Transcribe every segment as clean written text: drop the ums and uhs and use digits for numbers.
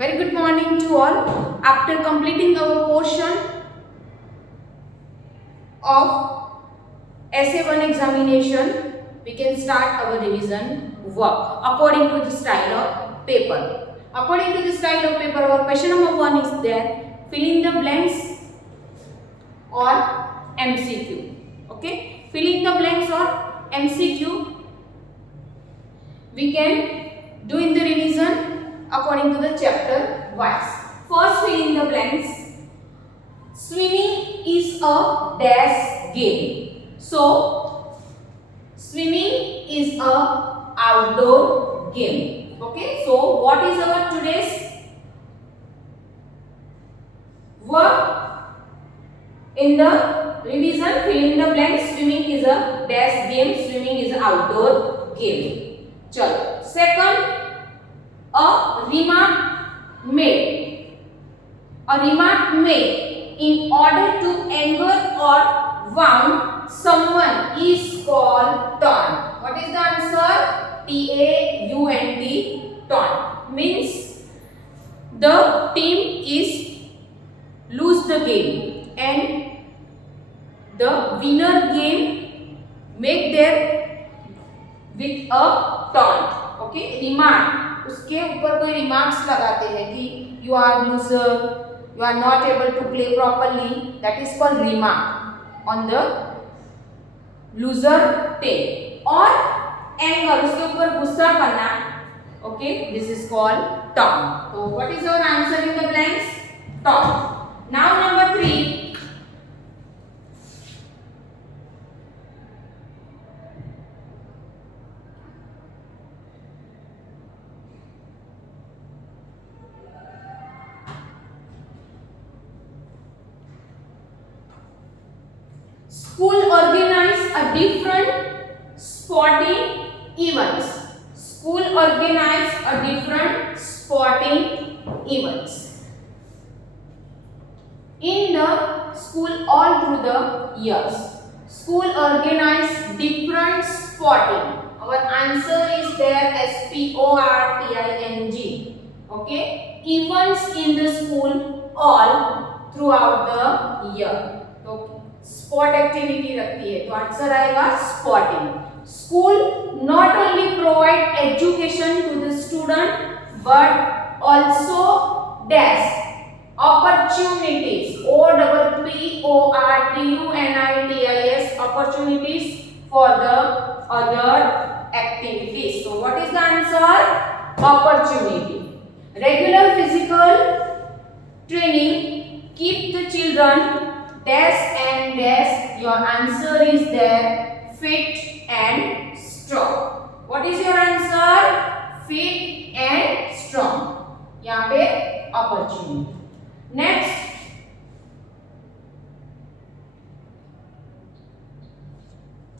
Very good morning to all. After completing our portion of Essay 1 examination, we can start our revision work according to the style of paper. According to the style of paper, our question number 1 is there, fill in the blanks or MCQ. Okay, fill in the blanks or MCQ we can do in the revision according to the chapter wise. First, fill in the blanks. Swimming is a dash game. So, swimming is a outdoor game. Okay, so what is our today's work? In the revision, fill in the blanks. Swimming is a dash game. Swimming is an outdoor game. चलो, second, a remark made. A remark made in order to anger or wound someone is called taunt. What is the answer? T-A-U-N-T, taunt. Means the team is lose the game and the winner game make their with a taunt. Okay, remark, उसके ऊपर कोई remarks लगाते हैं कि you are loser, you are not able to play properly, that is called remark on the loser team. और anger, उसके ऊपर गुस्सा करना, okay, this is called taunt. So what is our answer in the blanks? Taunt. Now number 3. School organize a different sporting events. School organize a different sporting events in the school all through the years. School organize different sporting. Our answer is there as sporting. Okay, events in the school all throughout the year. Okay. Sport activity रखती है तो answer आएगा sporting. School not only provide education to the student but also dash opportunities, opportunities, opportunities for the other activities. So what is the answer? Opportunity. Regular physical training keep the children dash and dash. Your answer is there, fit and strong. What is your answer? Fit and strong. यहाँ पे opportunity. Next,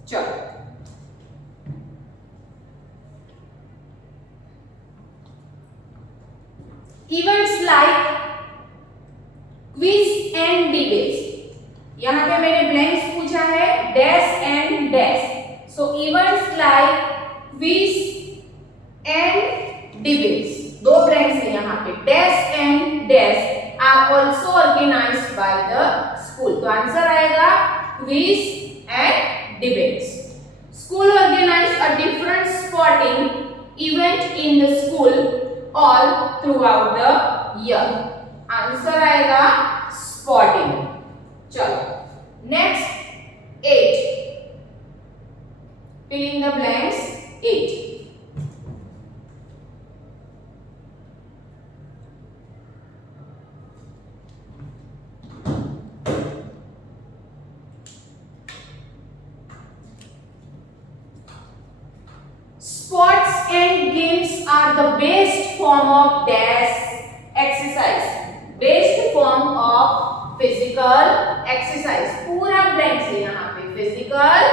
चलो events like quiz and debates. यहाँ पे मैंने blanks पूछा है dash and dash. So events like quiz and debates, दो blanks है यहाँ पे. Dash and dash are also organised by the school. तो आंसर आएगा quiz and debates. School organise a different sporting event in the school all throughout the year. Answer आएगा sporting. चलो next 8. fill in the blanks. 8. Sports and games are the best form of dash exercise. Best form of physical exercise. पूरा blank है यहाँ पे physical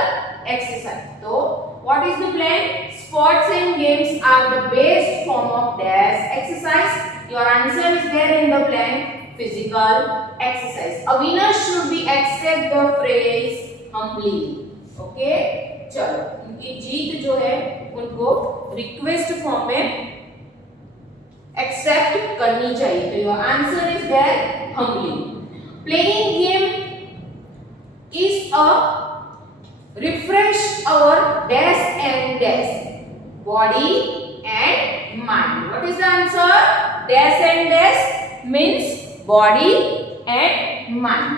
exercise. तो what is the blank? Sports and games are the best form of dash exercise. Your answer is there in the blank physical exercise. A winner should be accept the praise humbly. Okay, चलो उनकी जीत जो है उनको request form में accept करनी चाहिए। तो your answer is there humbly. Playing game is a refresh our dash and dash body and mind. What is the answer? Dash and dash means body and mind.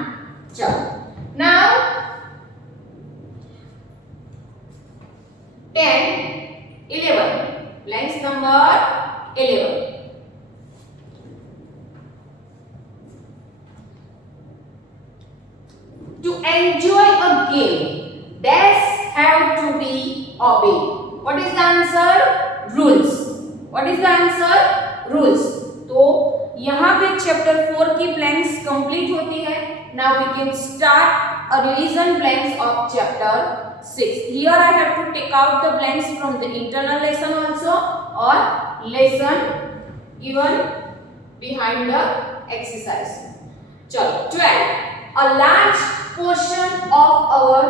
Chalo. Now 10, 11. Blanks number 11. To enjoy a game, dash have to be obeyed. What is the answer? Rules. What is the answer? Rules. तो यहाँ पे chapter 4 की blanks complete होती है। Now we can start a revision blanks of chapter 6. Here I have to take out the blanks from the internal lesson also or lesson given behind the exercise. चलो 12. A large portion of our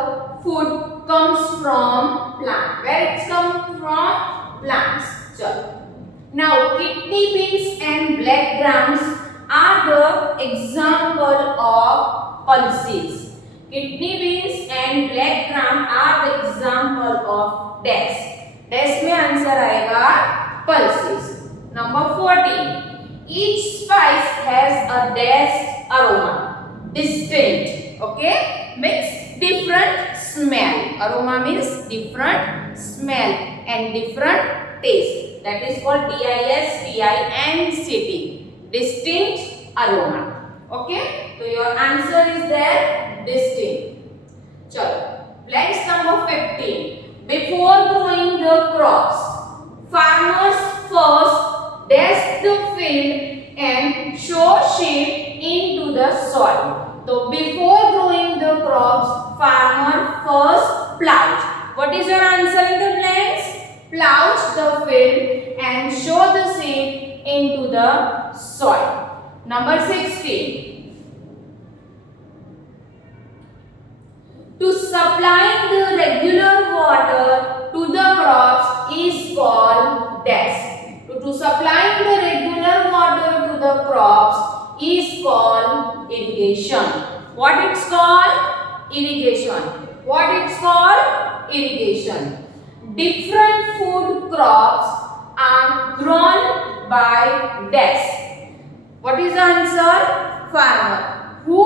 food comes from plant. Where it comes from? Plants. Chalo. Now kidney beans and black grams are the example of pulses. Kidney beans and black gram are the example of dash. Dash में answer आएगा pulses. Number 14. Each spice has a dash aroma. Distinct, okay, means different smell. Aroma means different smell and different taste. That is called DISTINCT. Distinct aroma. Okay, so your answer is there, distinct. Chalo. Blanks number 15. Before growing the crops, farmers first dash the field and show shape into the soil. So before growing the crops, farmer first ploughed. What is your answer in the blanks? Ploughed the field and show the seed into the soil. Number 16. To supply the regular water to the crops is called dash. To supply the regular water to the crops is called irrigation. What it's called? Irrigation. What it's called? Irrigation. Different food crops are grown by dash. What is the answer? Farmer. Who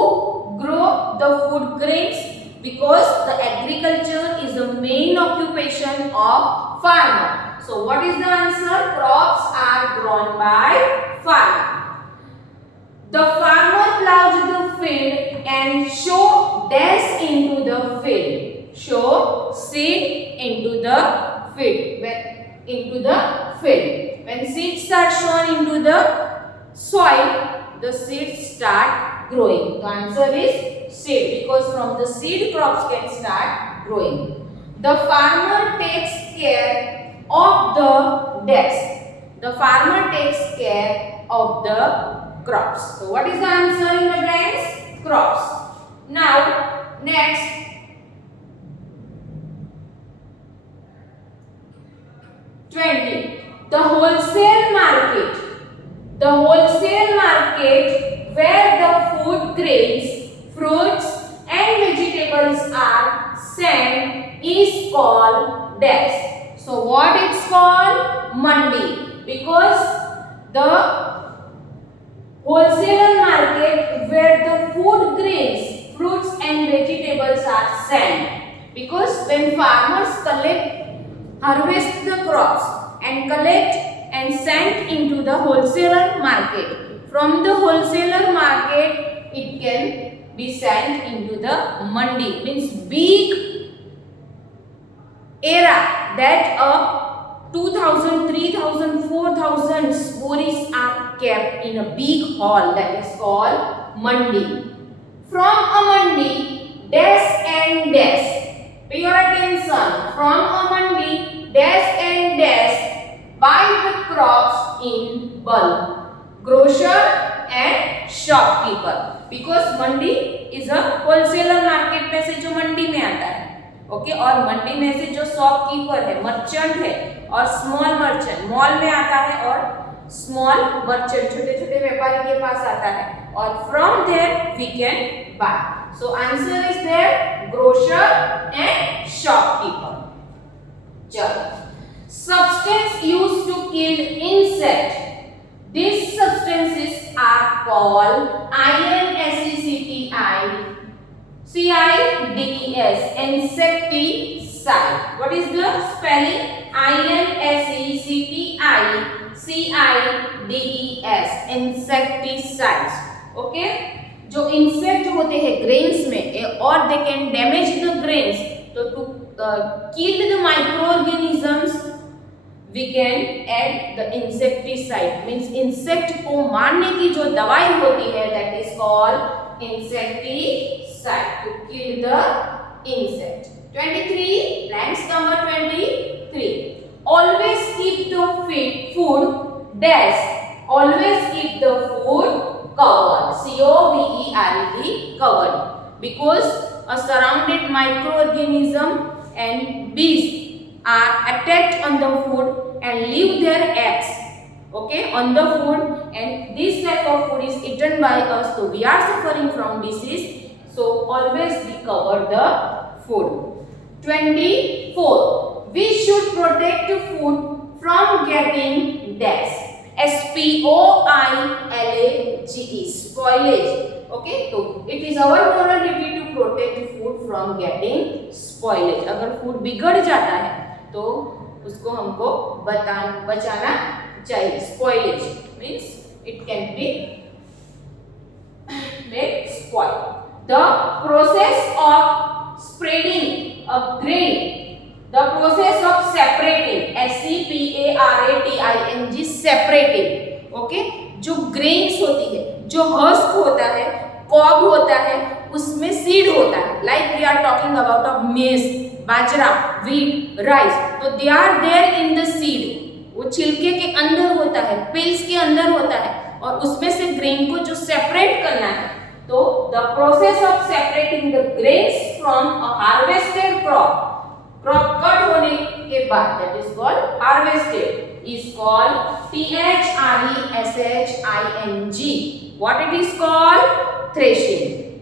grow the food grains? Because the agriculture is the main occupation of farmer. So what is the answer? Crops are grown by farmer. The farmer plows the field and show dash into the field. Show seed into the field. Into the field. When seeds are shown into the soil, the seeds start growing. The answer is seed, because from the seed crops can start growing. The farmer takes care of the dash. The farmer takes care of the crops. So what is the answer in the blanks? Crops. Now next, the wholesale market. The wholesale market where the food grains, fruits and vegetables are sent is called dash. So what it's called? Mandi. Because the wholesaler market where the food grains, fruits and vegetables are sent. Because when farmers harvest the crops and collect and send into the wholesaler market. From the wholesaler market, it can be sent into the mandi, means big area that 2,000, 3,000, 4,000 boris are kept in a big hall, that is called mandi. From a mandi, dash and dash. Pay your attention. From a mandi, dash and dash buy the crops in bulk. Grocer and shopkeeper. Because mandi is a wholesaler market में से जो मंडी में आता है. Okay, और मंडी में से जो शॉपकीपर है, मर्चेंट है और स्मॉल मर्चेंट मॉल में आता है और स्मॉल मर्चेंट, छोटे छोटे व्यापारी के पास आता है, और from there we can buy. So answer is there grocer and shopkeeper. चलो, substance used to kill insect. These substances are called INSECTICIDES, insecticide. What is the spelling? INSECTICIDES, insecticides. Okay? जो insect होते हैं grains में और they can damage the grains, तो to kill the microorganisms we can add the insecticide. Means insect को मारने की जो दवाई होती है that is called insecticide to kill the insect. 23, blanks number 23. Always keep the food dash. Always keep the food covered. COVERED, covered, because a surrounded microorganism and bees are attacked on the food and leave their eggs, okay, on the food, and this type of food is eaten by us, so we are suffering from disease. So always we cover the food. 24, we should protect food from getting dash. SPOILAGE, spoilage. Okay, so it is our moral duty to protect food from getting spoilage. अगर food बिगड़ जाता है तो उसको हमको बचाना चाहिए. Spoilage means it can be made spoil. The process of spreading a grain, the process of separating, SEPARATING, separating. Okay, जो ग्रेन्स होती है, जो हस्क होता है, कॉब होता है, उसमें सीड होता है. Like we are talking about of maize, बाजरा, वीट, राइस, तो they are there in the seed. वो छिलके के अंदर होता है, पिल्स के अंदर होता है, और उसमें से ग्रेन को जो सेपरेट करना है, तो the process of separating the grains from a harvested crop, crop cut होने के बाद, that is called harvested, is called THRESHING. What it is called? Threshing.